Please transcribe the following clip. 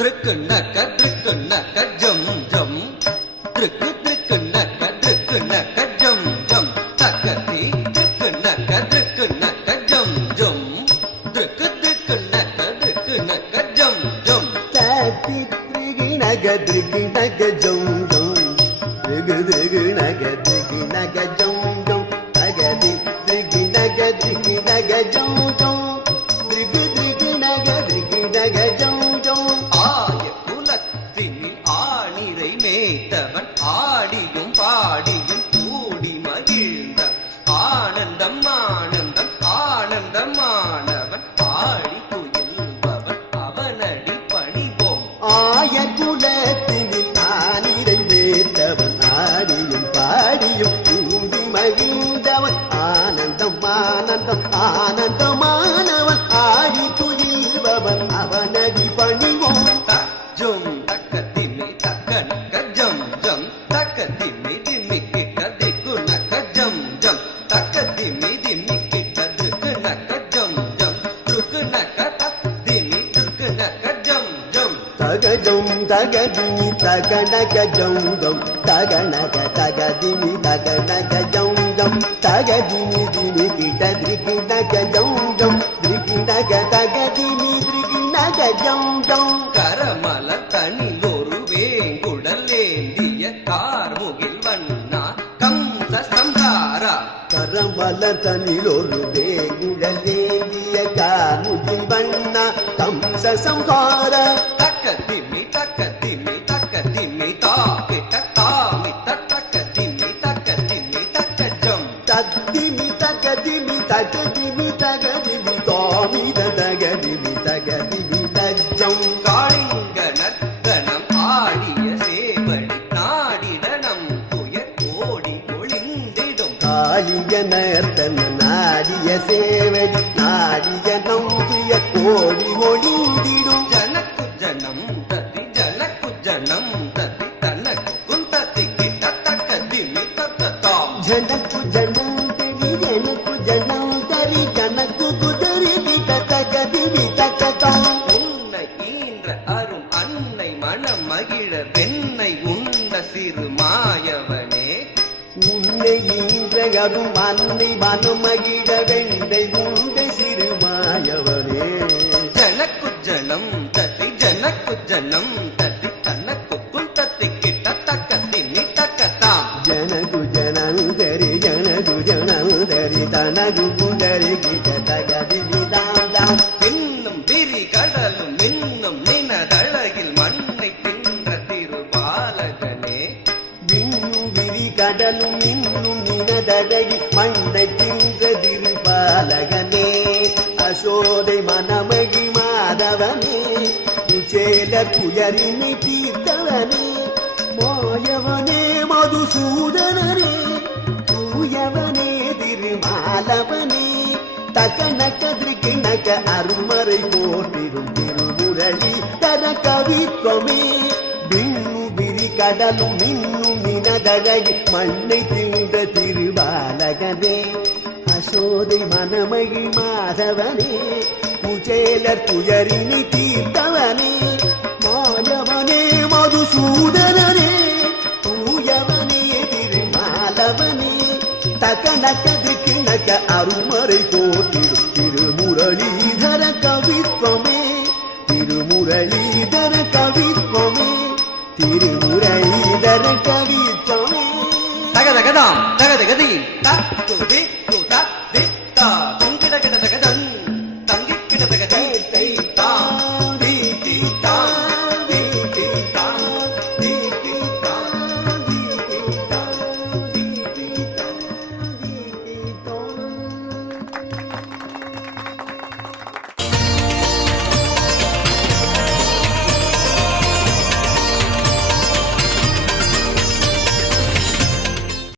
திருக்கு நக்க ஜம் ஜம் திருக்கு திருக்கு நக்க ஜம் ஜம் தக்கதி திருக்கு நக்க ஜம் ஜம் திருக்கு திருக்கு நக்க ஜம் ஜம் தத்தி திரிகி நக ஜம் ஜம் திரிகு நக ஜம் ஜம் தகதி திரிகி நக ஜம் ஜம் திரிகு நக ஜம் ஜம் ஆய குலத்தினில் ஆணிரை மேய்த்தவன் ஆடியும் பாடியும் கூடி மகிழ்ந்த ஆனந்தம் ஆனந்தம் ஆனந்தமானவன் ஆடி துயில்பவன் அவனடி பணிவோம் ஆய குலத்தினில் ஆனிரை வேத்தவன் ஆடியும் பாடியும் கூடி மகிழ்ந்தவன் ஆனந்தம் ஆனந்தம் ஆனந்தமானவன் ஆடி துயில்பவன் அவனடி பணிவோம் ஜம் தக்க திம்மி தக்க நக்க ஜம் ஜம் தக்க திம்மி திம்மி கிட்ட திக்கு நக்க ஜம் ஜம் தக்க திம்மி திம்மி கிட்ட திக்கு நக்க ஜம் ஜம் திருக்கு நக்க தக் திம்மி திருக்கு நக்க ஜம் ஜம் தகஜம் தகதிமி தகனக ஜம் ஜம் தகனக தகதிமி தகனக ஜம் ஜம் தகதிமி திமி கிட்ட திக்கு நக ஜம் ஜம் திக்கு நக தகதிமி திக்கு நக ஜம் ஜம் கரமல தனிலொரு வேங்குடலேந்திய கார்முகில் வண்ணா கம்ச சம்ஹாரா கரமல தனிலொரு வேங்குடலேந்திய கார்முகில் வண்ணா கம்ச சம்ஹார தக்க திம்மி தக்க திம்மி தக்க திம்மி தா கிட்ட தாமி தக்க திம்மி தக்க திம்மி தக்க ஜம் தத்திமி தகதிமி தகதிமி தகதிமி தாமி தகதிமி தகதிமி தஜம் காளிங்க நர்த்தனம் ஆடிய சேவடி நாடிடனம் துயர் ஓடி ஒளிந்திடும் காளிய நர்த்தன நாடிய சேவடி நாடிய நம்பிய கோடி ஒளிந்திடும் ஜனக்கு ஜனம் தத்தி தனக்கு குந்தத்தி கிட்ட தக்க திம்மி தக்க தாம் ஜனக்கு ஜனம் தெரி எனக்கு ஜனம் தரி ஜனக்கு குதரி கிட்ட தகதிமி தகதம் உன்னை ஈன்ற அரும் அன்னை மனம் மகிழ வெண்ணை உண்ட சிறு மாயவனே உன்னை ஈன்றகரும் அன்னை மனமகிழ வெண்டை உண்டை சிறுமாயவனே ஜனக்கு ஜனம் தத்தி தனக்கு குந்தத்தி கிட்ட தக்க திம்மி தக்க தாம் ஜனகு ஜனந்தரி தனகு குதரி கிட்ட தகதிமி தாம் இன்னும் விரி கடலும் இன்னும் நினதழகில் மண்ணை தின்ற திருபாலகனே விண்ணும் விரி கடலும் இன்னும் நினதழகி மண்ணை தின்ற திருபாலகனே அசோதை மனமகி மாதவனே குச்சேல துயரினை தீர்த்தவனே மாயவனே மதுசூதனரே தூயவனே திருமாலவனே தகனக திரிகிணக அருமறை போற்றிடும் திருமுரளி தர கவித்வமே விண்ணு விரி கடலும் இன்னும் நினதழகி மண்ணை தின்ற திருபாலகனே அசோதை மனமகி மாதவனே குச்சேலர் துயரினை தீர்த்தவனே மாயவனே மதுசூதனரே தூயவனே திருமாலவனே தகனக திரிகிணக அருமறை போற்றிடும் திருமுரளீதர கவித்வமே திருமுரளீதர கவித்வமே திருமுரளீதர கவித்வமே தகதகதாம் தகதகதி